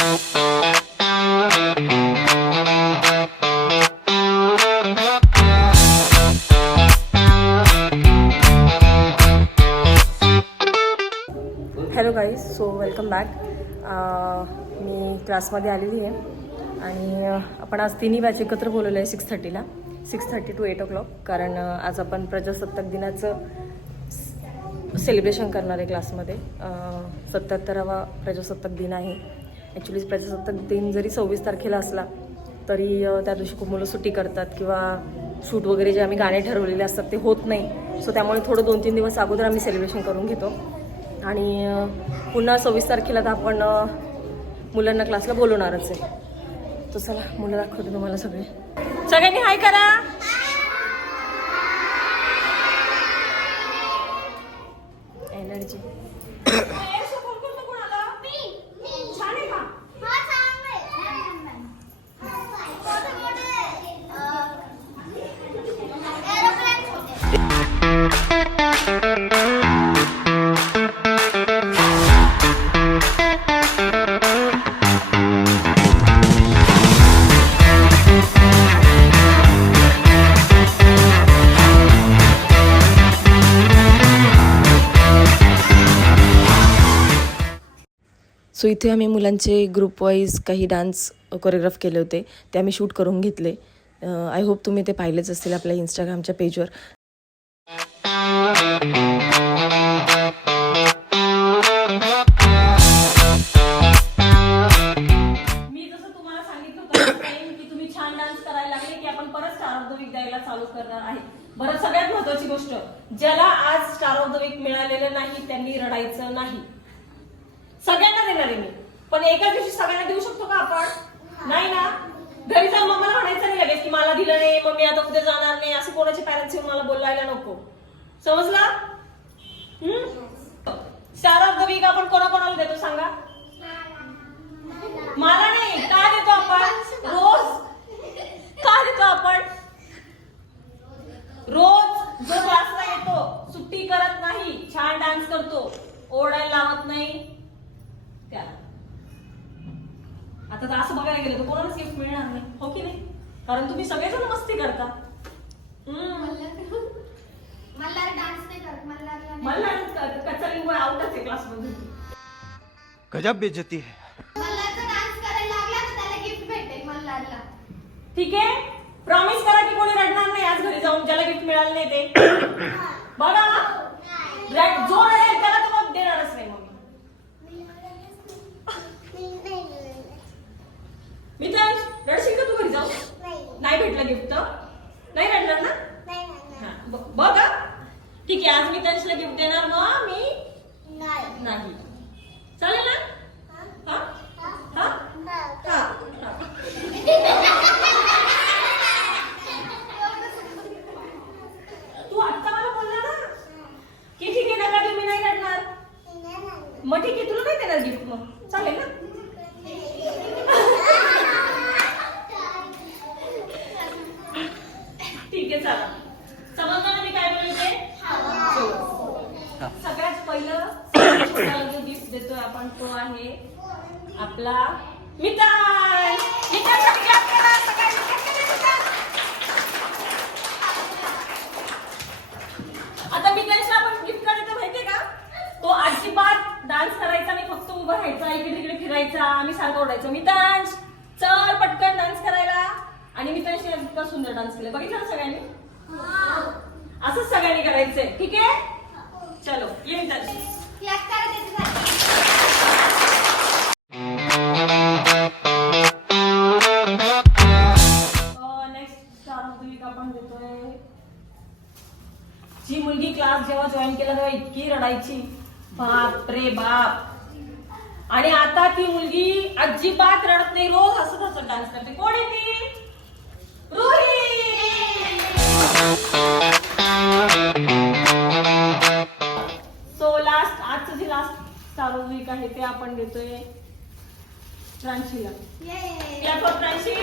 Hello guys, so welcome back. मी क्लासमध्ये आलेली आहे आणि आपण आज तिन्ही बॅच एकत्र बोलवलं आहे 6:30ला, 6:30 to 8 o'clock. कारण आज आपण प्रजासत्ताक दिनाचं सेलिब्रेशन करणार आहे क्लासमध्ये. 77वा प्रजासत्ताक दिन आहे. ॲक्च्युली प्रजासत्ताक दिन जरी 26 तारखेला असला तरी त्या दिवशी खूप मुलं सुट्टी करतात किंवा शूट वगैरे जे आम्ही गाणे ठरवलेले असतात ते होत नाही. सो त्यामुळे थोडं 2-3 दिवस अगोदर आम्ही सेलिब्रेशन करून घेतो आणि पुन्हा 26 तारखेला तर आपण मुलांना क्लासला बोलवणारच आहे. तर चला मुलं दाखवते तुम्हाला सगळे. सगळ्यांनी हाय करा. एनर्जी सो इथे आम्ही मुलांचे ग्रुप वाईज काही डान्स कोरिओग्राफ केले होते, ते आम्ही शूट करून घेतले. आय होप तुम्ही ते पाहिलेच असतील आपल्या इंस्टाग्रामच्या पेजवर. मी जसं तुम्हाला सांगितलं होतं की तुम्ही छान डान्स करायला लागले की आपण परत स्टार ऑफ द वीक द्यायला चालू करणार आहे. बरं, सगळ्यात महत्त्वाची गोष्ट, ज्याला आज स्टार ऑफ द वीक मिळालेलं नाही त्यांनी रडायचं नाही. सगळ्यांना देणार आहे मी, पण एकाच दिवशी सगळ्यांना देऊ शकतो का आपण? नाही ना. घरी जाऊन मम्माला म्हणायचं नाही लगेच की मला दिलं नाही, मम्मी आता उद्या जाणार नाही, असं कोणाचे पॅरेंट्स येऊन मला बोलायला नको. समजला? स्टार ऑफ द वीक आपण कोणाकोणाला देतो सांगा? मला नाही. का देतो आपण रोज? का देतो आपण रोज? जो क्लासला येतो, सुट्टी करत नाही, छान डान्स करतो, ओरडायला लावत नाही त्याला. आता तर असं बघायला गेलं तर कोणालाच गिफ्ट मिळणार नाही, हो की नाही? कारण तुम्ही सगळेजण मस्ती करता. कच्चा लिंबू आउटच आहे क्लासमध्ये. गजब बेइज्जती है. ठीक आहे, प्रॉमिस करा की कोणी रडणार नाही आज घरी जाऊन ज्याला गिफ्ट मिळालं नाही ते. बघा, जो रडेल त्याला तर मग देणारच नाही. मग मी तर रडशील का तू घरी जाऊ? नाही भेटलं गिफ्ट नाही रडणार ना? बघा, ठीक आहे, आज मी त्यांना गिफ्ट देणार, मग मी नाही. चालेल ना? तू आता मला बोलला ना की ठीक आहे नका तुम्ही नाही रडणार, मग ठीक आहे तुला नाही देणार गिफ्ट, मग चालेल ना? ठीक आहे, चला. समजलं ना मी काय बोलते? सगळ्यात पहिलं जो गिफ्ट देतोय आपण तो आहे आपला मिताल. आता मितालला आपण गिफ्ट काय देतो माहितीये का? तो अजिबात डान्स करायचा नाही, फक्त उभं राहायचा, इकडे तिकडे फिरायचा, आम्ही सारखं ओरडायचो मितांश चल पटकन डान्स करायला. आणि मितांशने इतका सुंदर डान्स केला, बघितलं ना सगळ्यांनी? असंच सगळ्यांनी करायचंय, ठीक आहे? चलो ये Mitansh. Next star of the week आपण देतोय. जी मुलगी क्लास जेव्हा जॉईन केला तेव्हा इतकी रडायची, बाप रे बाप, आणि आता ती मुलगी अजिबात रडत नाही, रोज हसत हसत डान्स करते. कोण आहे ती? रुही. सो लास्ट, आजचं जे last star of the week आहे ते आपण देतोय प्रांशीला. Pranshi.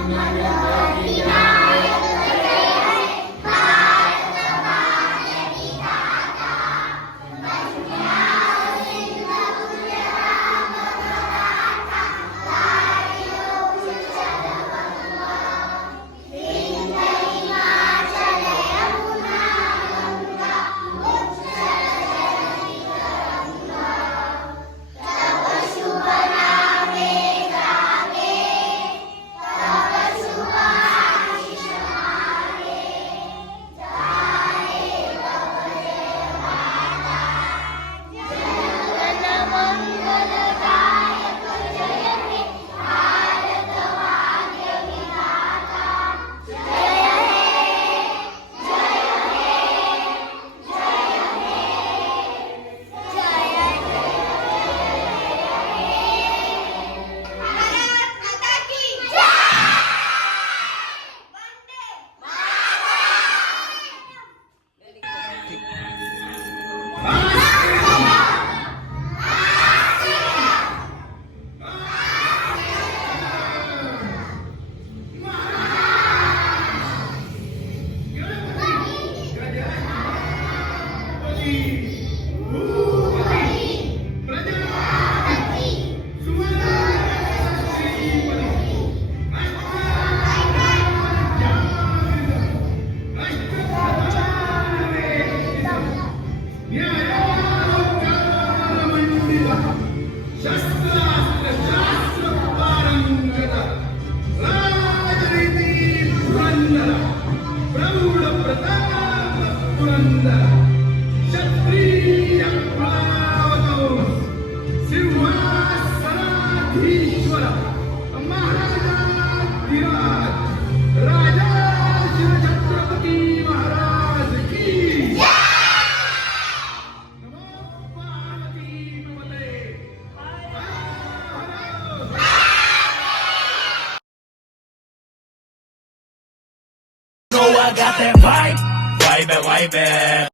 Ganpati pagate vibe, vibe, vibe.